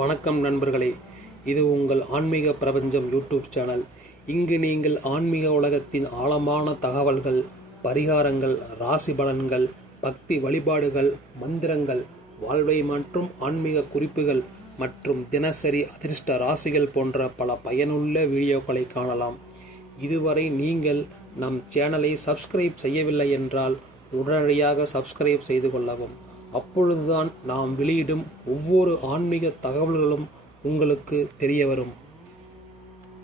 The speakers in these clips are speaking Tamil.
வணக்கம் நண்பர்களே, இது உங்கள் ஆன்மீக பிரபஞ்சம் யூடியூப் சேனல். இங்கு நீங்கள் ஆன்மீக உலகத்தின் ஆழமான தகவல்கள், பரிகாரங்கள், ராசி பலன்கள், பக்தி வழிபாடுகள், மந்திரங்கள், வாழ்வை மற்றும் ஆன்மீக குறிப்புகள் மற்றும் தினசரி அதிர்ஷ்ட ராசிகள் போன்ற பல பயனுள்ள வீடியோக்களை காணலாம். இதுவரை நீங்கள் நம் சேனலை சப்ஸ்கிரைப் செய்யவில்லை என்றால் உடனடியாக சப்ஸ்கிரைப் செய்து கொள்ளவும். அப்பொழுதுதான் நாம் வெளியிடும் ஒவ்வொரு ஆன்மீக தகவல்களும் உங்களுக்கு தெரிய வரும்.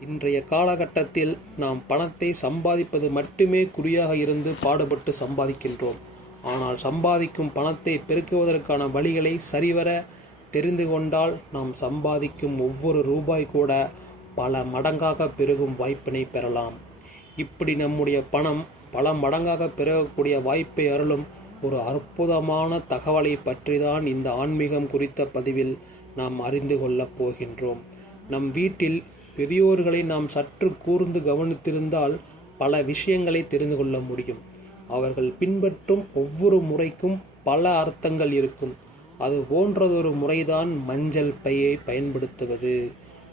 இன்றைய காலகட்டத்தில் நாம் பணத்தை சம்பாதிப்பது மட்டுமே குறியாக இருந்து பாடுபட்டு சம்பாதிக்கின்றோம். ஆனால் சம்பாதிக்கும் பணத்தை பெருக்குவதற்கான வழிகளை சரிவர தெரிந்து கொண்டால் நாம் சம்பாதிக்கும் ஒவ்வொரு ரூபாய் கூட பல மடங்காக பெருகும் வாய்ப்பினை பெறலாம். இப்படி நம்முடைய பணம் பல மடங்காக பெருகக்கூடிய வாய்ப்பை அருளும் ஒரு அற்புதமான தகவலை பற்றிதான் இந்த ஆன்மீகம் குறித்த பதிவில் நாம் அறிந்து கொள்ளப் போகின்றோம். நம் வீட்டில் பெரியோர்களை நாம் சற்று கூர்ந்து கவனித்திருந்தால் பல விஷயங்களை தெரிந்து கொள்ள முடியும். அவர்கள் பின்பற்றும் ஒவ்வொரு முறைக்கும் பல அர்த்தங்கள் இருக்கும். அது போன்றதொரு முறைதான் மஞ்சள் பையை பயன்படுத்துவது.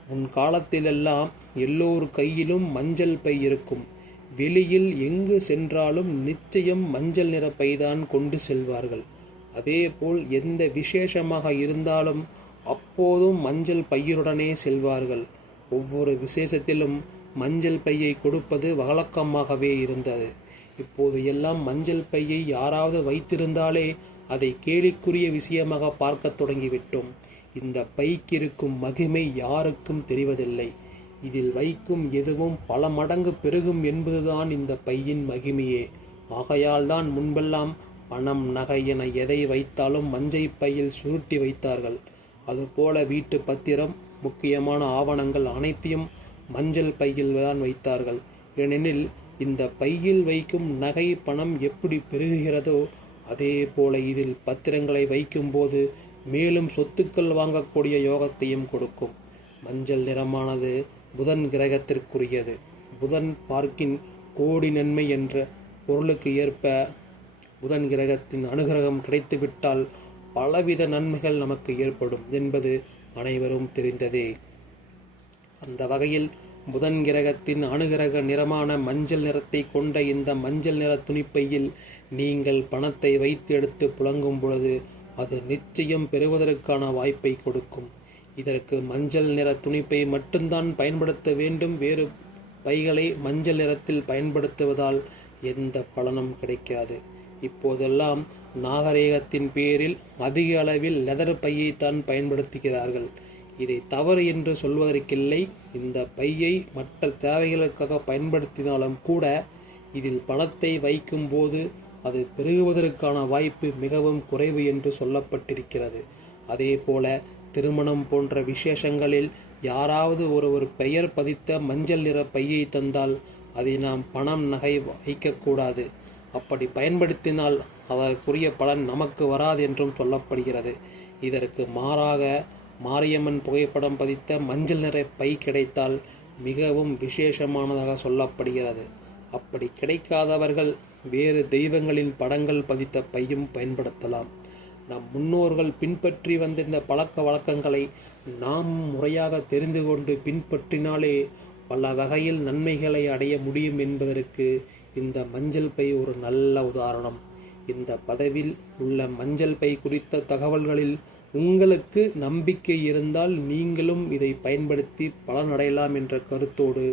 முன் காலத்திலெல்லாம் எல்லோரு கையிலும் மஞ்சள் பை இருக்கும். வெளியில் எங்கு சென்றாலும் நிச்சயம் மஞ்சள் நிற பைதான் கொண்டு செல்வார்கள். அதேபோல் எந்த விசேஷமாக இருந்தாலும் அப்போதும் மஞ்சள் பையுடனே செல்வார்கள். ஒவ்வொரு விசேஷத்திலும் மஞ்சள் பையை கொடுப்பது வழக்கமாகவே இருந்தது. இப்போது எல்லாம் மஞ்சள் பையை யாராவது வைத்திருந்தாலே அதை கேலிக்குரிய விஷயமாக பார்க்க தொடங்கிவிட்டோம். இந்த பைக்கு இருக்கும் மகிமை யாருக்கும் தெரிவதில்லை. இதில் வைக்கும் எதுவும் பல மடங்கு பெருகும் என்பதுதான் இந்த பையின் மகிமையே. ஆகையால் தான் முன்பெல்லாம் பணம், நகை என எதை வைத்தாலும் மஞ்சள் பையில் சுருட்டி வைத்தார்கள். அதுபோல வீட்டு பத்திரம், முக்கியமான ஆவணங்கள் அனைத்தையும் மஞ்சள் பையில் தான் வைத்தார்கள். ஏனெனில் இந்த பையில் வைக்கும் நகை, பணம் எப்படி பெருகுகிறதோ அதே போல இதில் பத்திரங்களை வைக்கும்போது மேலும் சொத்துக்கள் வாங்கக்கூடிய யோகத்தையும் கொடுக்கும். மஞ்சள் நிறமானது புதன் கிரகத்திற்குரியது. புதன் பார்க்கின் கோடி நன்மை என்ற பொருளுக்கு ஏற்ப புதன் கிரகத்தின் அனுகிரகம் கிடைத்துவிட்டால் பலவித நன்மைகள் நமக்கு ஏற்படும் என்பது அனைவரும் தெரிந்ததே. அந்த வகையில் புதன் கிரகத்தின் அனுகிரக நிறமான மஞ்சள் நிறத்தை கொண்ட இந்த மஞ்சள் நிற துணிப்பையில் நீங்கள் பணத்தை வைத்து எடுத்து புழங்கும் பொழுது அது நிச்சயம் பெறுவதற்கான வாய்ப்பை கொடுக்கும். இதற்கு மஞ்சள் நிற துணிப்பை மட்டும்தான் பயன்படுத்த வேண்டும். வேறு பைகளை மஞ்சள் நிறத்தில் பயன்படுத்துவதால் எந்த பலனும் கிடைக்காது. இப்போதெல்லாம் நாகரீகத்தின் பேரில் அதிக அளவில் லெதர் பையைத்தான் பயன்படுத்துகிறார்கள். இதை தவறு என்று சொல்வதற்கில்லை. இந்த பையை மற்ற தேவைகளுக்காக பயன்படுத்தினாலும் கூட இதில் பணத்தை வைக்கும் போது அது பெருகுவதற்கான வாய்ப்பு மிகவும் குறைவு என்று சொல்லப்பட்டிருக்கிறது. அதே போல திருமணம் போன்ற விசேஷங்களில் யாராவது ஒருவர் பெயர் பதித்த மஞ்சள் நிற பையை தந்தால் அதை நாம் பணம், நகை வைக்கக்கூடாது. அப்படி பயன்படுத்தினால் அதற்குரிய பலன் நமக்கு வராது என்றும் சொல்லப்படுகிறது. இதற்கு மாறாக மாரியம்மன் புகைப்படம் பதித்த மஞ்சள் நிற பை கிடைத்தால் மிகவும் விசேஷமானதாக சொல்லப்படுகிறது. அப்படி கிடைக்காதவர்கள் வேறு தெய்வங்களின் படங்கள் பதித்த பையும் பயன்படுத்தலாம். நம் முன்னோர்கள் பின்பற்றி வந்த இந்த பழக்க வழக்கங்களை நாம் முறையாக தெரிந்து கொண்டு பின்பற்றினாலே பல வகையில் நன்மைகளை அடைய முடியும் என்பதற்கு இந்த மஞ்சள் பை ஒரு நல்ல உதாரணம். இந்த பதிவில் உள்ள மஞ்சள் பை குறித்த தகவல்களில் உங்களுக்கு நம்பிக்கை இருந்தால் நீங்களும் இதை பயன்படுத்தி பலனடையலாம் என்ற கருத்தோடு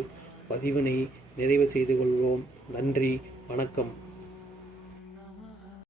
பதிவினை நிறைவு செய்து கொள்வோம். நன்றி, வணக்கம்.